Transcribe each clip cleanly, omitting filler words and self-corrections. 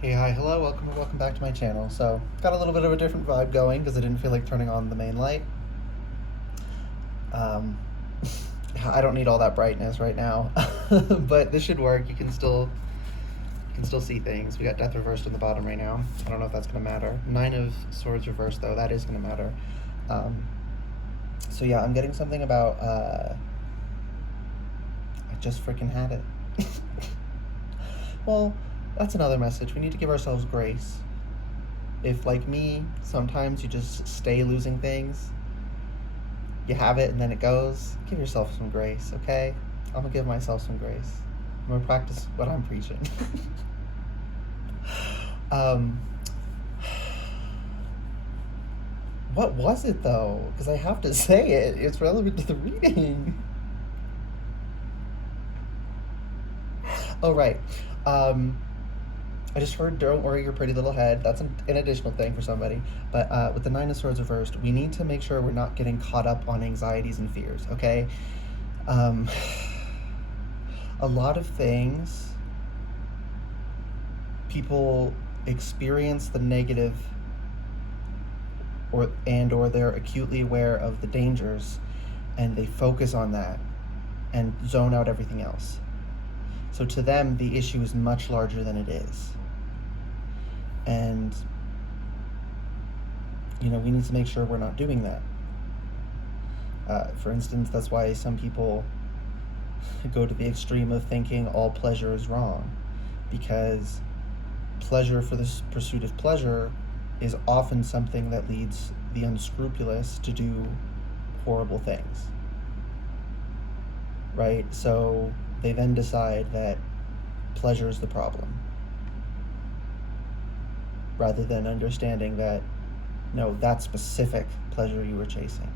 Hey, hi, hello, welcome back to my channel. So, got a little bit of a different vibe going because I didn't feel like turning on the main light. Um, I don't need all that brightness right now, but this should work. You can still see things. We got Death reversed in the bottom right now. I don't know if that's gonna matter. Nine of Swords reversed though. That is gonna matter. Um, so yeah, I'm getting something about. I just freaking had it. Well, that's another message. We need to give ourselves grace. If, like me, sometimes you just stay losing things, you have it and then it goes, give yourself some grace, okay? I'm gonna give myself some grace. I'm gonna practice what I'm preaching. um, what was it though? Because I have to say it, it's relevant to the reading. Oh, right. Um, I just heard "Don't worry your pretty little head." That's an additional thing for somebody. But with the Nine of Swords reversed, we need to make sure we're not getting caught up on anxieties and fears. Okay, um, a lot of things people experience the negative, or they're acutely aware of the dangers, and they focus on that and zone out everything else. So to them, the issue is much larger than it is. And, we need to make sure we're not doing that. For instance, that's why some people go to the extreme of thinking all pleasure is wrong, because pleasure for the pursuit of pleasure is often something that leads the unscrupulous to do horrible things. Right? So they then decide that pleasure is the problem, rather than understanding that, no, that specific pleasure you were chasing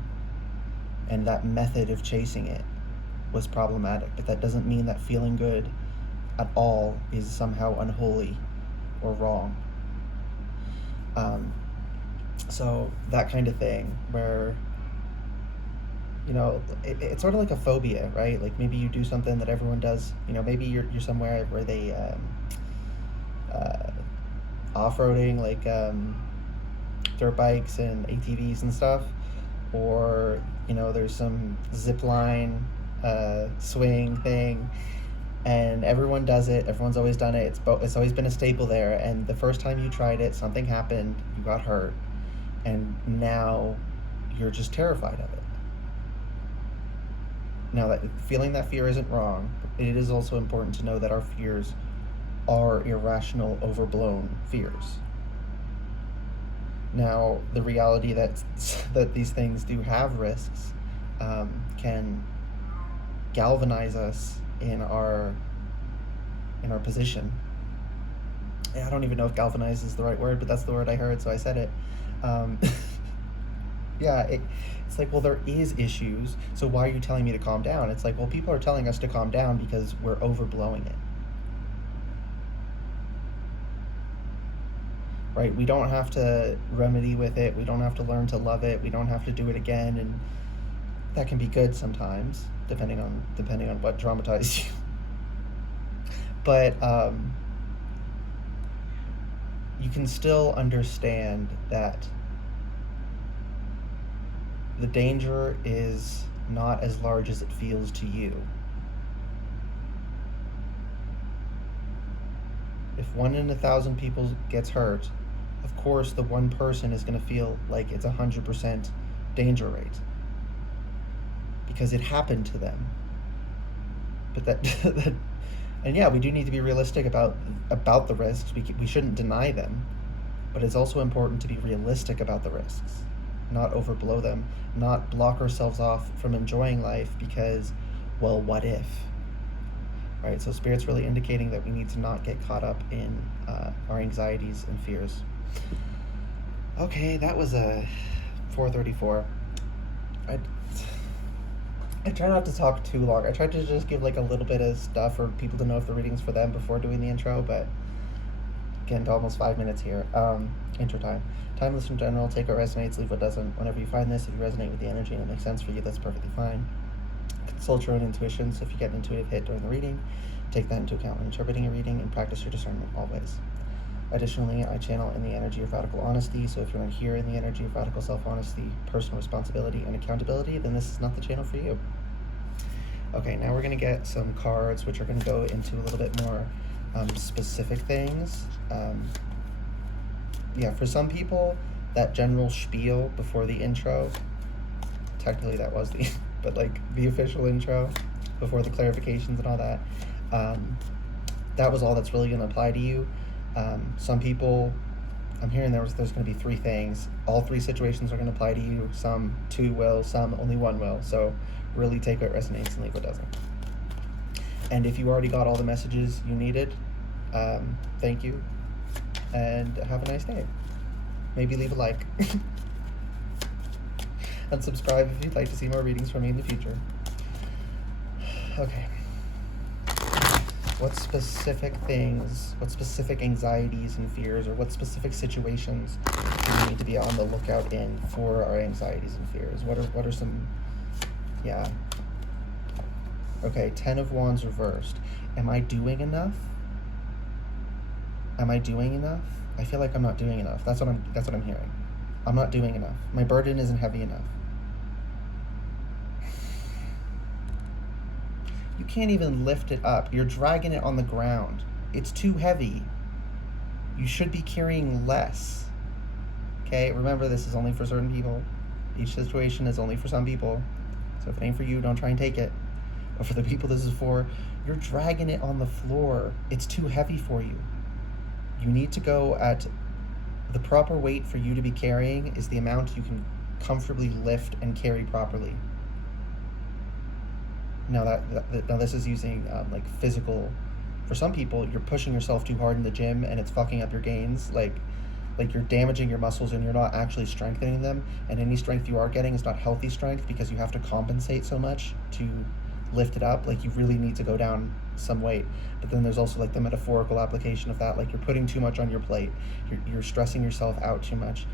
and that method of chasing it was problematic. But that doesn't mean that feeling good at all is somehow unholy or wrong. So that kind of thing where, it's sort of like a phobia, right? Like maybe you do something that everyone does. Maybe you're somewhere where they uh, off-roading, like dirt bikes and ATVs and stuff, or there's some zip line swing thing, and everyone does it. Everyone's always done it. It's always been a staple there. And the first time you tried it, something happened. You got hurt, and now you're just terrified of it. Now, that feeling that fear isn't wrong, it is also important to know that our fears are irrational, overblown fears. Now, the reality that these things do have risks can galvanize us in our position. I don't even know if galvanize is the right word, but that's the word I heard, so I said it. Yeah, it's like, well, there is issues, so why are you telling me to calm down? It's like, well, people are telling us to calm down because we're overblowing it. Right? We don't have to remedy with it. We don't have to learn to love it. We don't have to do it again, and that can be good sometimes, depending on what traumatized you. But you can still understand that the danger is not as large as it feels to you. If 1 in 1,000 people gets hurt, of course the one person is going to feel like it's 100% danger rate because it happened to them. But that and yeah, we do need to be realistic about the risks. We shouldn't deny them, but it's also important to be realistic about the risks, not overblow them, not block ourselves off from enjoying life because, well, what if? Right? So Spirit's really indicating that we need to not get caught up in our anxieties and fears. Okay, that was a 434. I try not to talk too long. I tried to just give like a little bit of stuff for people to know if the reading's for them before doing the intro, but getting to almost 5 minutes here. Intro time. Timeless in general, take what resonates, leave what doesn't. Whenever you find this, if you resonate with the energy and it makes sense for you, that's perfectly fine. Consult your own intuition, so if you get an intuitive hit during the reading, take that into account when interpreting a reading and practice your discernment always. Additionally, I channel in the energy of radical honesty, so if you're not here in the energy of radical self-honesty, personal responsibility, and accountability, then this is not the channel for you. Okay, now we're going to get some cards which are going to go into a little bit more specific things. Yeah, for some people, that general spiel before the intro, technically that was the, but like the official intro before the clarifications and all that, that was all that's really going to apply to you. Some people, I'm hearing there's going to be 3 things. All 3 situations are going to apply to you. Some 2 will, some only 1 will. So really take what resonates and leave what doesn't. And if you already got all the messages you needed, thank you, and have a nice day. Maybe leave a like. And subscribe if you'd like to see more readings from me in the future. Okay. What specific things, what specific anxieties and fears, or what specific situations do we need to be on the lookout in for our anxieties and fears? What are some, yeah. Okay, 10 of Wands reversed. Am I doing enough? Am I doing enough? I feel like I'm not doing enough. That's what I'm hearing. I'm not doing enough. My burden isn't heavy enough. You can't even lift it up. You're dragging it on the ground. It's too heavy. You should be carrying less. Okay, remember, this is only for certain people. Each situation is only for some people. So if it ain't for you, don't try and take it. But for the people this is for, you're dragging it on the floor. It's too heavy for you. You need to go at the proper weight for you to be carrying is the amount you can comfortably lift and carry properly. Now now this is using like physical. For some people, you're pushing yourself too hard in the gym and it's fucking up your gains. Like you're damaging your muscles and you're not actually strengthening them. And any strength you are getting is not healthy strength because you have to compensate so much to lift it up. Like you really need to go down some weight. But then there's also like the metaphorical application of that. Like you're putting too much on your plate. You're stressing yourself out too much.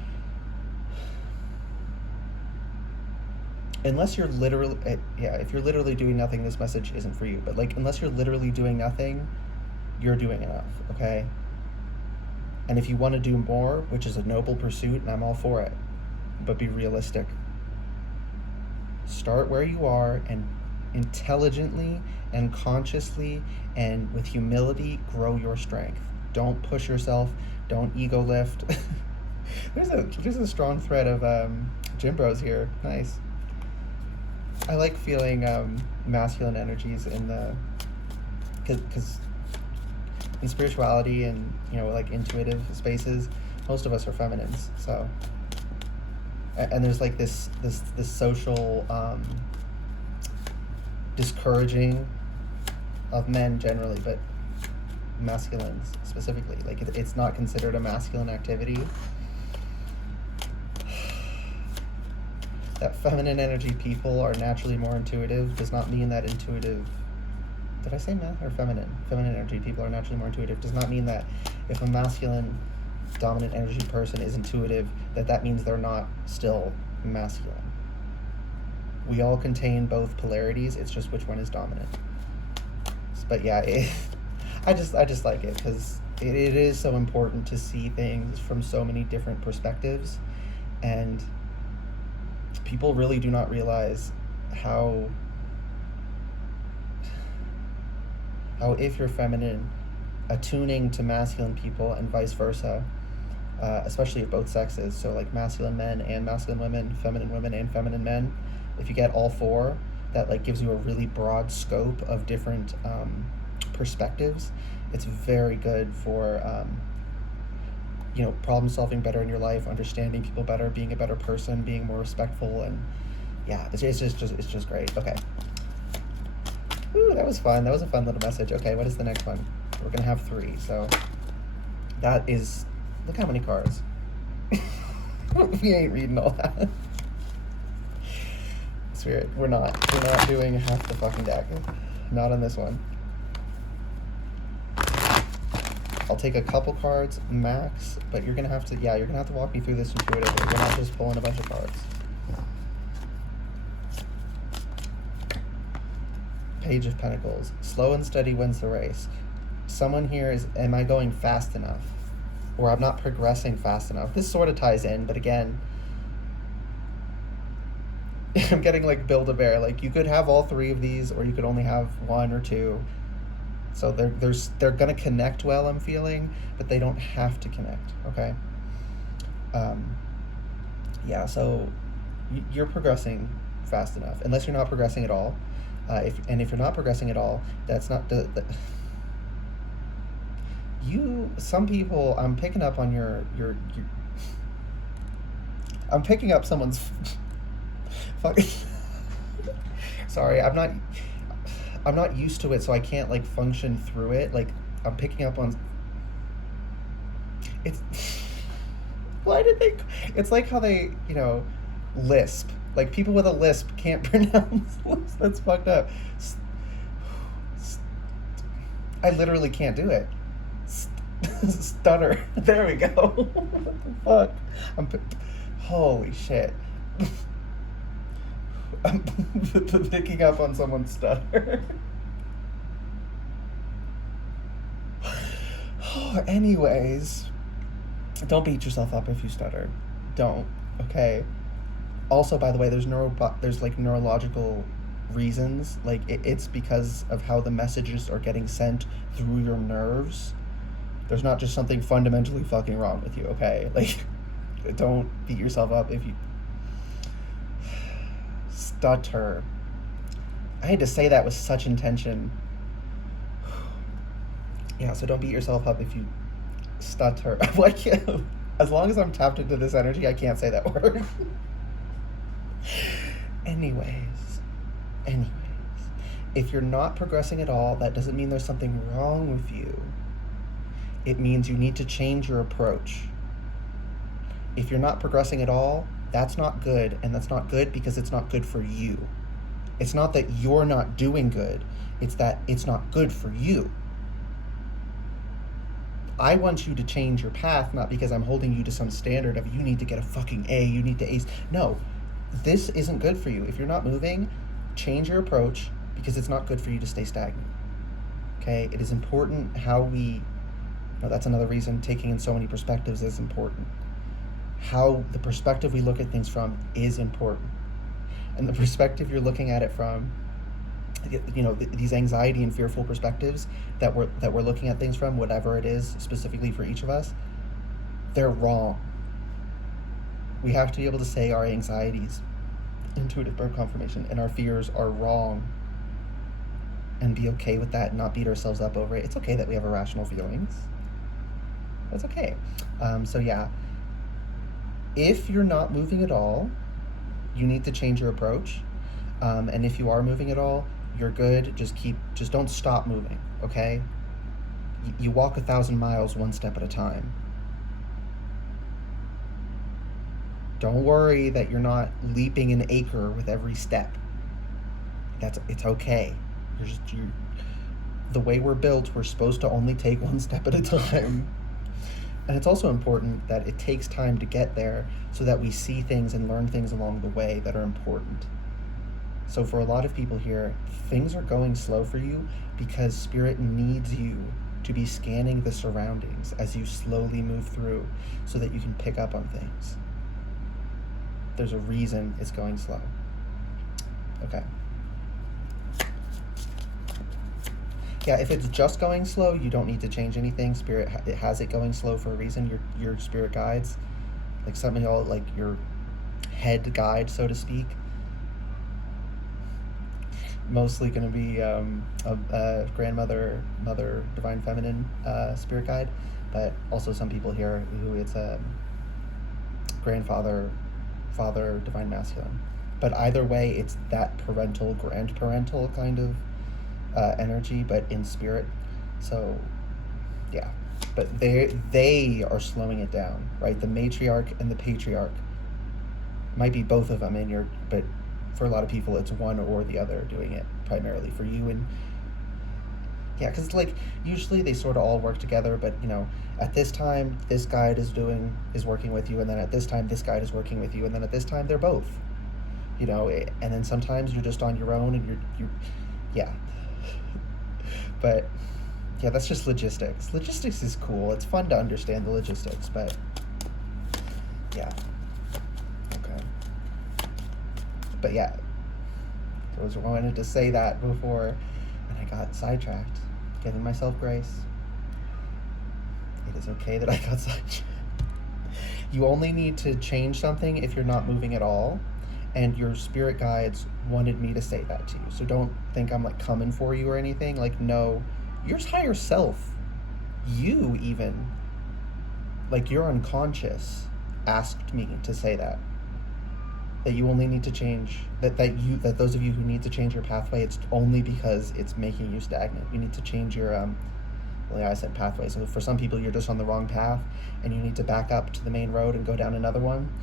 Unless you're literally, if you're literally doing nothing, this message isn't for you. But like, unless you're literally doing nothing, you're doing enough, okay? And if you want to do more, which is a noble pursuit, and I'm all for it, but be realistic. Start where you are and intelligently and consciously and with humility grow your strength. Don't push yourself. Don't ego lift. There's a strong thread of gym bros here. Nice. I like feeling masculine energies in the, because in spirituality and like intuitive spaces, most of us are feminines. So, and there's like this social discouraging of men generally, but masculines specifically. Like it's not considered a masculine activity. That feminine energy people are naturally more intuitive does not mean that intuitive, did I say man or feminine? Feminine energy people are naturally more intuitive does not mean that if a masculine dominant energy person is intuitive, that means they're not still masculine. We all contain both polarities, it's just which one is dominant. But yeah, I just like it because it is so important to see things from so many different perspectives, and people really do not realize how if you're feminine, attuning to masculine people and vice versa, especially of both sexes, so like masculine men and masculine women, feminine women and feminine men, if you get all 4, that like gives you a really broad scope of different perspectives. It's very good for problem solving better in your life, understanding people better, being a better person, being more respectful, and yeah, it's just great. Okay. Ooh, that was fun. That was a fun little message. Okay, what is the next one? We're gonna have 3, so that is, look how many cards. We ain't reading all that. Spirit, we're not doing half the fucking deck. Not on this one. I'll take a couple cards max, but you're gonna have to walk me through this intuitively. We're not just pulling a bunch of cards. Page of Pentacles. Slow and steady wins the race. Someone here is, am I going fast enough? or I'm not progressing fast enough. This sort of ties in, but again, I'm getting like Build-A-Bear. Like, you could have all three of these, or you could only have one or two. So they're gonna connect well, I'm feeling, but they don't have to connect. Okay. Um, yeah. So you're progressing fast enough, unless you're not progressing at all. If you're not progressing at all, that's not some people, I'm picking up on your I'm picking up someone's fucking sorry, I'm not used to it, so I can't like function through it. Like, I'm picking up on it's why did they it's like how they, lisp. Like, people with a lisp can't pronounce lisp. That's fucked up. I literally can't do it. Stutter. There we go. What the fuck? Holy shit. I'm picking up on someone's stutter. Anyways, don't beat yourself up if you stutter. Don't. Okay. Also, by the way, there's like neurological reasons. Like, it's because of how the messages are getting sent through your nerves. There's not just something fundamentally fucking wrong with you. Okay. Like, don't beat yourself up if you stutter. I had to say that with such intention. Yeah, so don't beat yourself up if you stutter. Why can't, as long as I'm tapped into this energy, I can't say that word. Anyways, if you're not progressing at all, that doesn't mean there's something wrong with you. It means you need to change your approach. If you're not progressing at all, that's not good, and that's not good because it's not good for you. It's not that you're not doing good, it's that it's not good for you. I want you to change your path, not because I'm holding you to some standard of you need to get a fucking A, you need to ace. No, this isn't good for you. If you're not moving, change your approach, because it's not good for you to stay stagnant. Okay? It is important how we, that's another reason taking in so many perspectives is important. How the perspective we look at things from is important. And the perspective you're looking at it from, these anxiety and fearful perspectives that we're looking at things from, whatever it is specifically for each of us, they're wrong. We have to be able to say our anxieties, intuitive birth confirmation, and our fears are wrong, and be okay with that and not beat ourselves up over it. It's okay that we have irrational feelings. That's okay. So yeah, if you're not moving at all, you need to change your approach. And if you are moving at all, you're good. Just don't stop moving, okay? You walk 1,000 miles one step at a time. Don't worry that you're not leaping an acre with every step. It's okay. The way we're built, we're supposed to only take one step at a time. And it's also important that it takes time to get there so that we see things and learn things along the way that are important. So for a lot of people here, things are going slow for you because Spirit needs you to be scanning the surroundings as you slowly move through so that you can pick up on things. There's a reason it's going slow. Okay. Yeah, if it's just going slow, you don't need to change anything. Spirit, it has it going slow for a reason. Your spirit guides, like something like your head guide, so to speak. Mostly going to be a grandmother, mother, divine feminine spirit guide, but also some people here who it's a grandfather, father, divine masculine. But either way, it's that parental, grandparental kind of energy, but in spirit. So yeah, but they are slowing it down, right? The matriarch and the patriarch might be both of them in your, but for a lot of people it's one or the other doing it primarily. For you, and yeah, because like usually they sort of all work together, but at this time this guide is working with you, and then at this time this guide is working with you, and then at this time they're both, and then sometimes you're just on your own and you're yeah. But Yeah, that's just logistics. Logistics is cool. It's fun to understand the logistics, but yeah. Okay. But yeah, I wanted to say that before, and I got sidetracked. Giving myself grace. It is okay that I got sidetracked. You only need to change something if you're not moving at all, and your spirit guides wanted me to say that to you. So don't think I'm like coming for you or anything. Like, no, your higher self, you even, like your unconscious, asked me to say that. That you only need to change, that those of you who need to change your pathway, it's only because it's making you stagnant. You need to change your well, yeah, I said pathway. So for some people, you're just on the wrong path, and you need to back up to the main road and go down another one.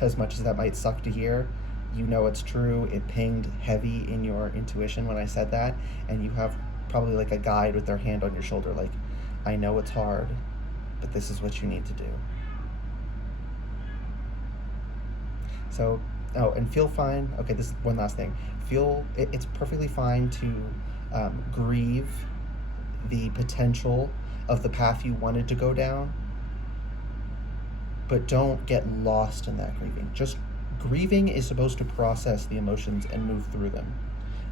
As much as that might suck to hear, you know it's true. It pinged heavy in your intuition when I said that, and you have probably like a guide with their hand on your shoulder, like, I know it's hard, but this is what you need to do. So, oh, and feel fine. Okay, this is one last thing. It's perfectly fine to grieve the potential of the path you wanted to go down, but don't get lost in that grieving. Just grieving is supposed to process the emotions and move through them,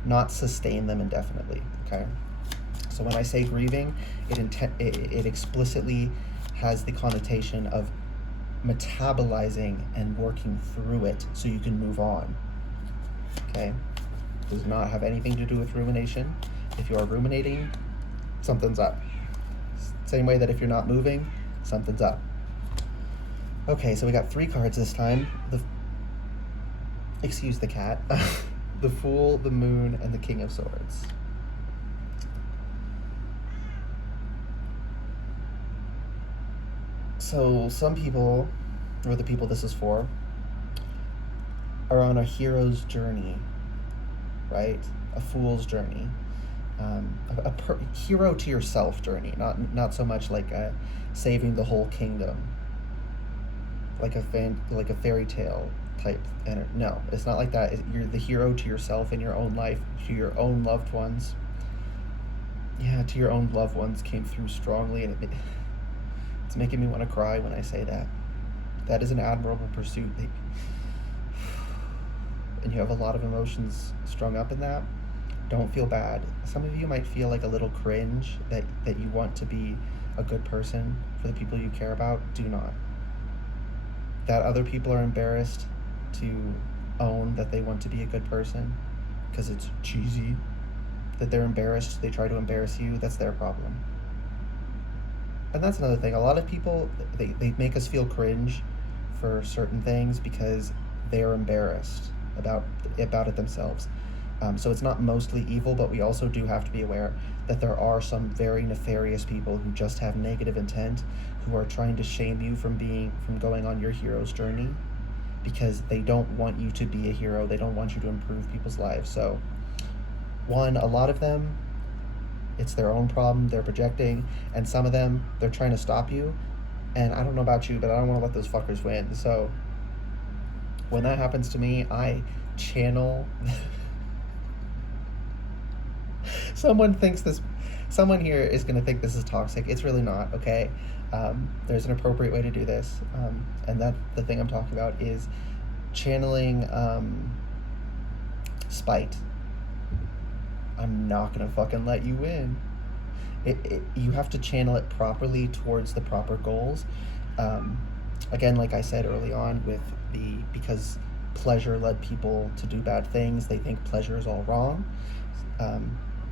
not sustain them indefinitely. Okay. So when I say grieving, it explicitly has the connotation of metabolizing and working through it so you can move on. Okay? Does not have anything to do with rumination. If you are ruminating, something's up. Same way that if you're not moving, something's up. Okay, so we got 3 cards this time. Excuse the cat. The Fool, the Moon, and the King of Swords. So some people, or the people this is for, are on a hero's journey, right? A fool's journey. Hero to yourself journey, not so much like saving the whole kingdom, like a fairy tale type. No, it's not like that. You're the hero to yourself in your own life, to your own loved ones. Yeah, to your own loved ones came through strongly, and it's making me want to cry when I say that. That is an admirable pursuit. And you have a lot of emotions strung up in that. Don't feel bad. Some of you might feel like a little cringe that you want to be a good person for the people you care about. Do not. That other people are embarrassed to own that they want to be a good person because it's cheesy. That they're embarrassed, they try to embarrass you, that's their problem. And that's another thing. A lot of people, they make us feel cringe for certain things because they're embarrassed about it themselves. So it's not mostly evil, but we also do have to be aware that there are some very nefarious people who just have negative intent, who are trying to shame you from going on your hero's journey because they don't want you to be a hero. They don't want you to improve people's lives. So, a lot of them, it's their own problem, they're projecting, and some of them, they're trying to stop you. And I don't know about you, but I don't want to let those fuckers win. So when that happens to me, I channel someone here is going to think this is toxic. It's really not, okay? There's an appropriate way to do this. And that the thing I'm talking about is channeling spite. I'm not going to fucking let you win. You have to channel it properly towards the proper goals. Again, like I said early on, because pleasure led people to do bad things, they think pleasure is all wrong.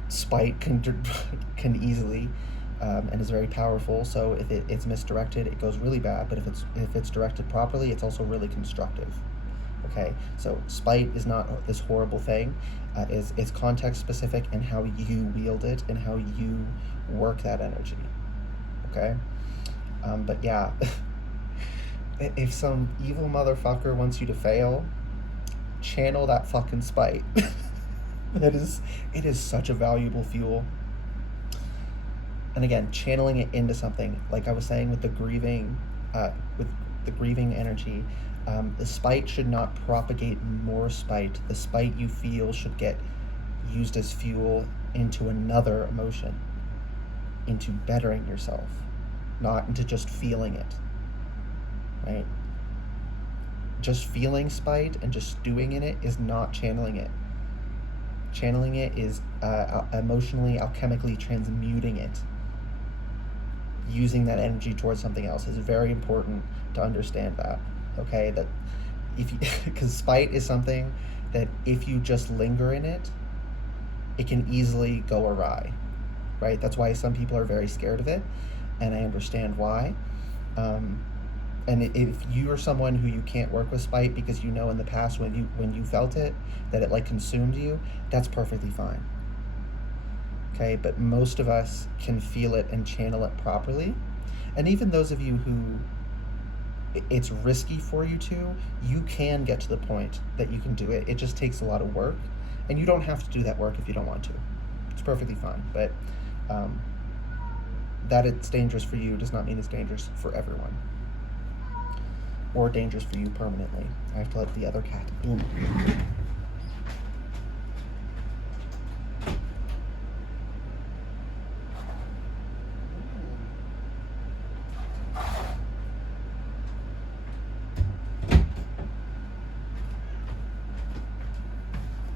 Spite can easily and is very powerful. So if it's misdirected, it goes really bad. But if it's directed properly, it's also really constructive. Okay, so spite is not this horrible thing. It's context specific and how you wield it and how you work that energy. Okay, but yeah, if some evil motherfucker wants you to fail, channel that fucking spite. It is such a valuable fuel. And again, channeling it into something, like I was saying with the grieving energy. The spite should not propagate more spite. The spite you feel should get used as fuel into another emotion. into bettering yourself, not into just feeling it, right? Just feeling spite and just stewing in it is not channeling it. Channeling it is emotionally, alchemically transmuting it, using that energy towards something else. Is very important to understand that, okay? That if you, because spite is something that if you just linger in it, it can easily go awry, right? That's why some people are very scared of it, and I understand why. And if you are someone who you can't work with spite because you know in the past when you felt it that it like consumed you, that's perfectly fine. Okay, but most of us can feel it and channel it properly. And even those of you who it's risky for you to, you can get to the point that you can do it. It just takes a lot of work, and you don't have to do that work if you don't want to. It's perfectly fine. But that it's dangerous for you does not mean it's dangerous for everyone, or dangerous for you permanently. I have to let the other cat in.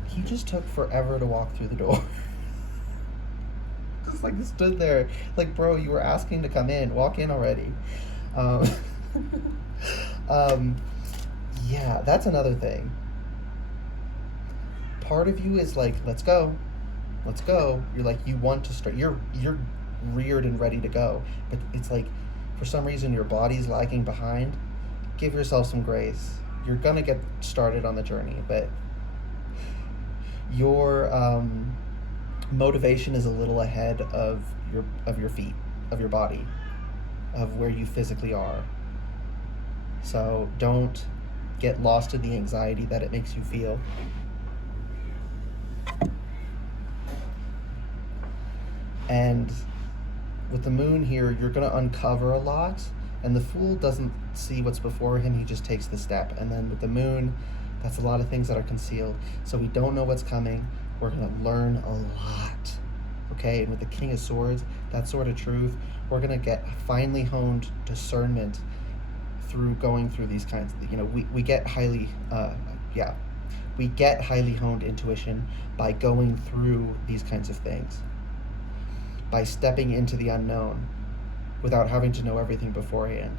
He just took forever to walk through the door. Just like stood there, like, bro, you were asking to come in. Walk in already. Yeah, that's another thing. Part of you is like, let's go. You're like, you want to start. You're reared and ready to go, but it's like, for some reason, your body's lagging behind. Give yourself some grace. You're gonna get started on the journey, but your motivation is a little ahead of your feet, of your body, of where you physically are. So don't get lost in the anxiety that it makes you feel. And with the moon here, you're going to uncover a lot, and the fool doesn't see what's before him, he just takes the step. And then with the moon, that's a lot of things that are concealed. So we don't know what's coming. We're going to learn a lot. Okay? And with the King of Swords, that sort of truth, we're going to get finely honed discernment through going through these kinds of, we get highly honed intuition by going through these kinds of things, by stepping into the unknown without having to know everything beforehand,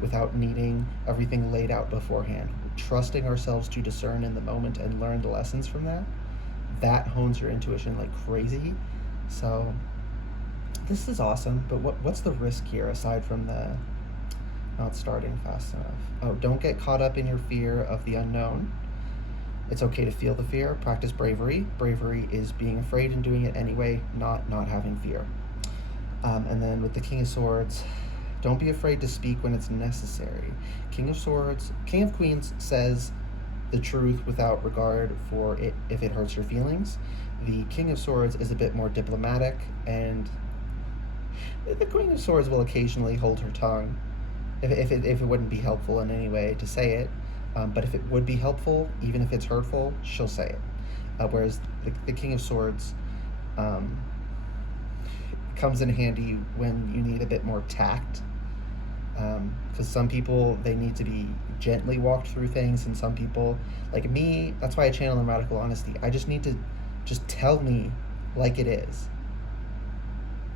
without needing everything laid out beforehand, trusting ourselves to discern in the moment and learn the lessons from that hones your intuition like crazy. So this is awesome, but what's the risk here aside from the not starting fast enough? Oh, don't get caught up in your fear of the unknown. It's okay to feel the fear. Practice bravery. Bravery is being afraid and doing it anyway, not having fear. And then with the King of Swords, don't be afraid to speak when it's necessary. King of Swords, King of Queens says the truth without regard for it if it hurts your feelings. The King of Swords is a bit more diplomatic, and the Queen of Swords will occasionally hold her tongue if it wouldn't be helpful in any way to say it. But if it would be helpful, even if it's hurtful, she'll say it. Whereas the King of Swords comes in handy when you need a bit more tact. Because some people, they need to be gently walked through things, and some people, like me, that's why I channel in Radical Honesty. I just need to just tell me like it is.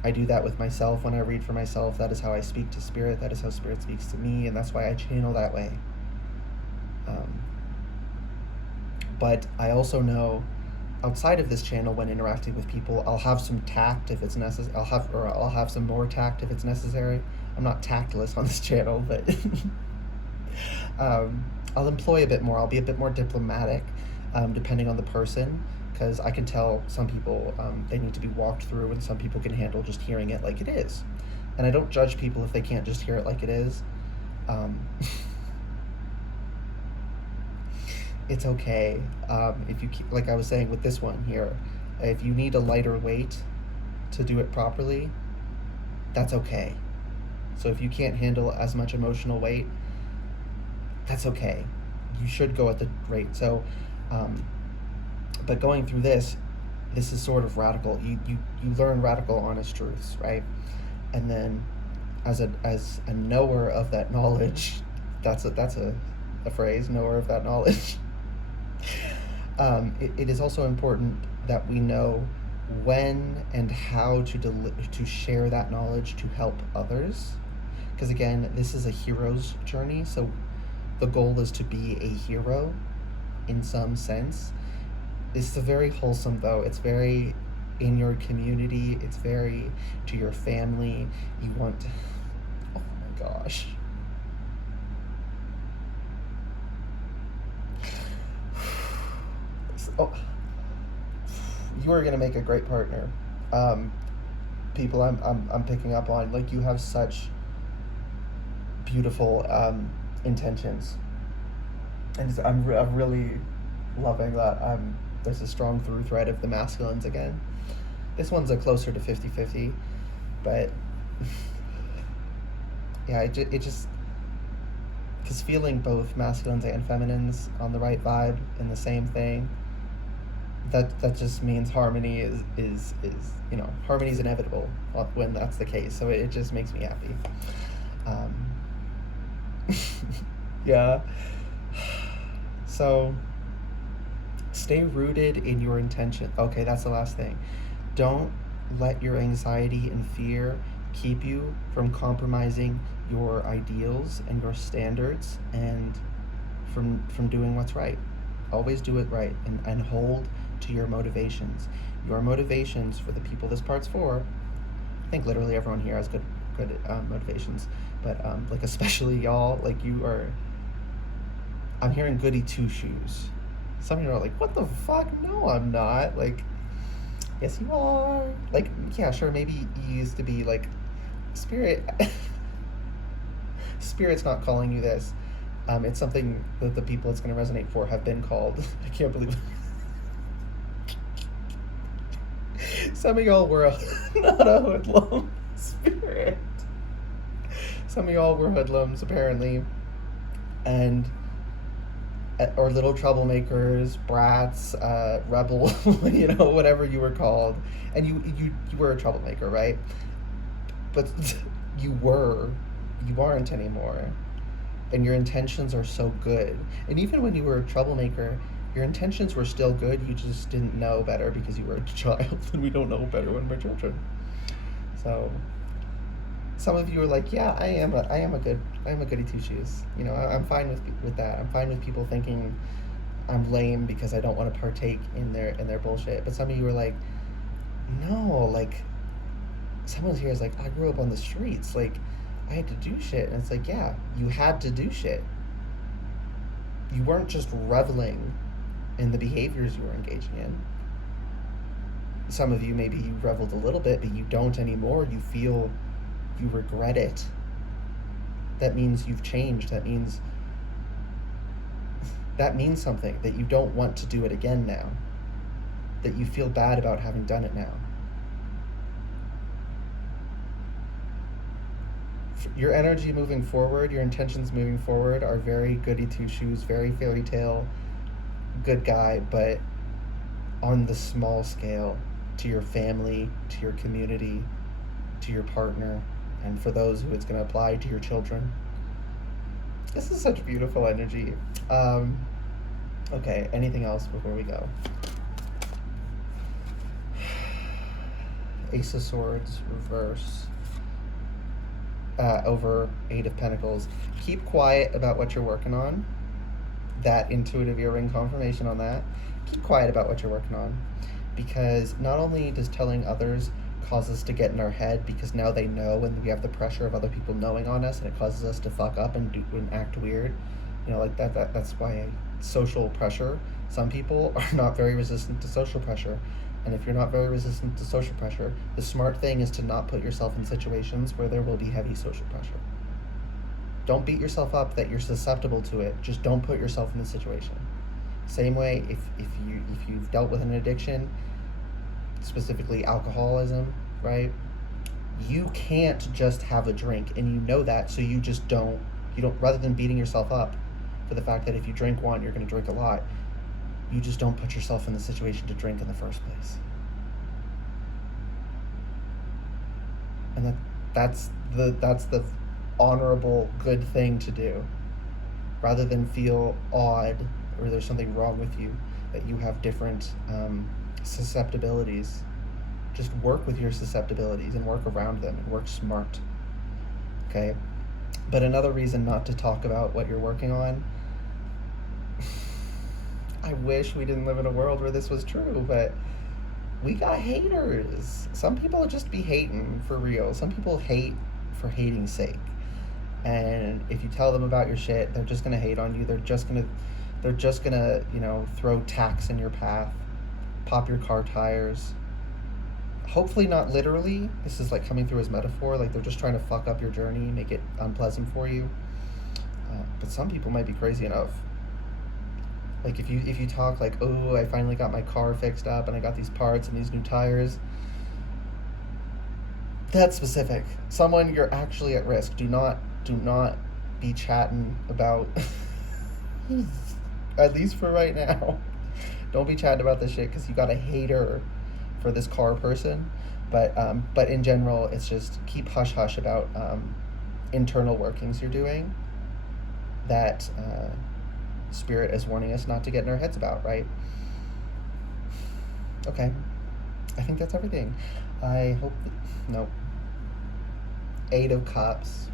I do that with myself when I read for myself. That is how I speak to Spirit. That is how Spirit speaks to me, and that's why I channel that way. But I also know, outside of this channel, when interacting with people, I'll have some tact if it's necessary. I'll have some more tact if it's necessary. I'm not tactless on this channel, but I'll employ a bit more. I'll be a bit more diplomatic, depending on the person, because I can tell some people they need to be walked through, and some people can handle just hearing it like it is. And I don't judge people if they can't just hear it like it is. It's okay. If you keep, like I was saying with this one here, if you need a lighter weight to do it properly, that's okay. So if you can't handle as much emotional weight, that's okay. You should go at the rate. So, but going through this, this is sort of radical. You learn radical honest truths, right? And then as a knower of that knowledge, that's a phrase, knower of that knowledge. It is also important that we know when and how to share that knowledge to help others, because again, this is a hero's journey. So the goal is to be a hero in some sense. It's very wholesome though. It's very in your community. It's very to your family. You want. Oh my gosh. Oh, you are gonna make a great partner. Um, People, I'm picking up on, like, you have such beautiful intentions, and I'm really loving that. There's a strong through thread of the masculines again. This one's a closer to 50-50, but yeah, it just because feeling both masculines and feminines on the right vibe in the same thing, that just means harmony harmony is inevitable when that's the case. So it just makes me happy. Um, yeah. So stay rooted in your intention. Okay, that's the last thing. Don't let your anxiety and fear keep you from compromising your ideals and your standards, and from doing what's right. Always do it right, and hold to your motivations. Your motivations for the people this part's for. I think literally everyone here has good motivations, but like especially y'all, like you are. I'm hearing goody two shoes. Some of you are like, what the fuck? No, I'm not. Like, yes, you are. Like, yeah, sure. Maybe you used to be like, spirit. Spirit's not calling you this. It's something that the people it's going to resonate for have been called. I can't believe it. Some of y'all were not a hoodlum. Spirit. Some of y'all were hoodlums, apparently. And or little troublemakers, brats, rebel, whatever you were called. And you were a troublemaker, right? But you aren't anymore. And your intentions are so good. And even when you were a troublemaker, your intentions were still good. You just didn't know better because you were a child, and we don't know better when we're children. So some of you are like, yeah, I am a goody two shoes. I'm fine with that. I'm fine with people thinking I'm lame because I don't want to partake in their bullshit. But some of you are like, no, like someone here is like, I grew up on the streets, like I had to do shit. And it's like, yeah, you had to do shit. You weren't just reveling in the behaviors you were engaging in. Some of you, maybe you reveled a little bit, but you don't anymore. You feel you regret it. That means you've changed. That means something, that you don't want to do it again now. That you feel bad about having done it now. Your energy moving forward, your intentions moving forward are very goody two shoes, very fairy tale, good guy, but on the small scale, to your family, to your community, to your partner, and for those who it's going to apply to your children. This is such beautiful energy. Okay, anything else before we go? Ace of Swords, reverse. Over Eight of Pentacles. Keep quiet about what you're working on. That intuitive earring confirmation on that. Keep quiet about what you're working on. Because not only does telling others cause us to get in our head, because now they know, and we have the pressure of other people knowing on us, and it causes us to fuck up and act weird. Like that's why social pressure. Some people are not very resistant to social pressure. And if you're not very resistant to social pressure, the smart thing is to not put yourself in situations where there will be heavy social pressure. Don't beat yourself up that you're susceptible to it. Just don't put yourself in the situation. Same way, if you've dealt with an addiction, specifically alcoholism, right? You can't just have a drink, and you know that, so you just don't. Rather than beating yourself up for the fact that if you drink one, you're going to drink a lot. You just don't put yourself in the situation to drink in the first place. and that's the honorable good thing to do, rather than feel odd or there's something wrong with you that you have different susceptibilities. Just work with your susceptibilities and work around them and work smart. Okay? But another reason not to talk about what you're working on, I wish we didn't live in a world where this was true, but we got haters. Some people just be hating for real. Some people hate for hating's sake. And if you tell them about your shit, they're just gonna hate on you. They're just gonna, throw tacks in your path, pop your car tires. Hopefully not literally. This is like coming through as metaphor. Like they're just trying to fuck up your journey, make it unpleasant for you. But some people might be crazy enough. Like if you talk like, oh, I finally got my car fixed up and I got these parts and these new tires. That's specific. Someone, you're actually at risk. Do not be chatting about at least for right now. Don't be chatting about this shit because you got a hater for this car person. But in general, it's just keep hush hush about internal workings you're doing that Spirit is warning us not to get in our heads about, right? Okay. I think that's everything. I hope no. 8 of Cups.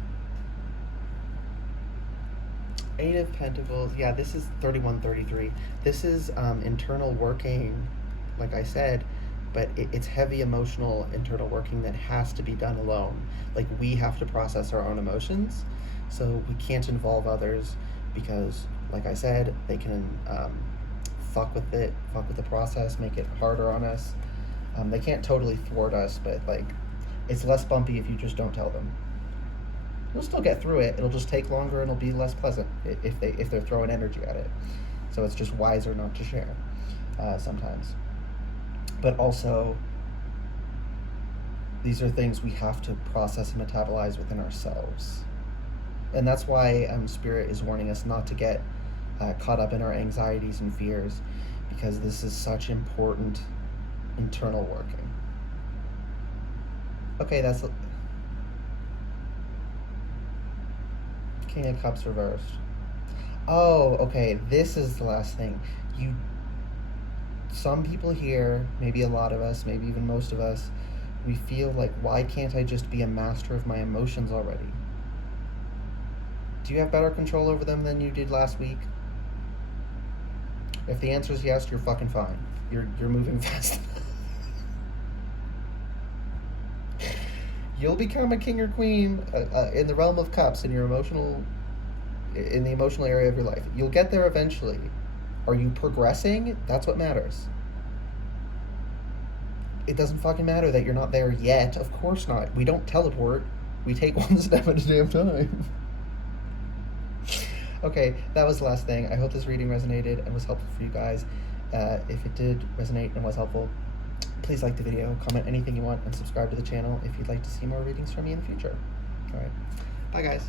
8 of Pentacles. Yeah, this is 3133. This is internal working, like I said, but it's heavy emotional internal working that has to be done alone. Like we have to process our own emotions, so we can't involve others because, like I said, they can fuck with the process, make it harder on us. They can't totally thwart us, but like it's less bumpy if you just don't tell them. You'll still get through it. It'll just take longer and it'll be less pleasant if they're throwing energy at it. So it's just wiser not to share sometimes. But also, these are things we have to process and metabolize within ourselves. And that's why Spirit is warning us not to get caught up in our anxieties and fears, because this is such important internal working. Okay, that's King of Cups reversed. Oh, okay, this is the last thing. Some people here, maybe a lot of us, maybe even most of us, we feel like, why can't I just be a master of my emotions already? Do you have better control over them than you did last week? If the answer is yes, you're fucking fine. You're moving fast. You'll become a king or queen in the realm of cups in the emotional area of your life. You'll get there eventually. Are you progressing? That's what matters. It doesn't fucking matter that you're not there yet. Of course not. We don't teleport. We take one step at a damn time. Okay, that was the last thing. I hope this reading resonated and was helpful for you guys. If it did resonate and was helpful, please like the video, comment anything you want, and subscribe to the channel if you'd like to see more readings from me in the future. All right. Bye, guys.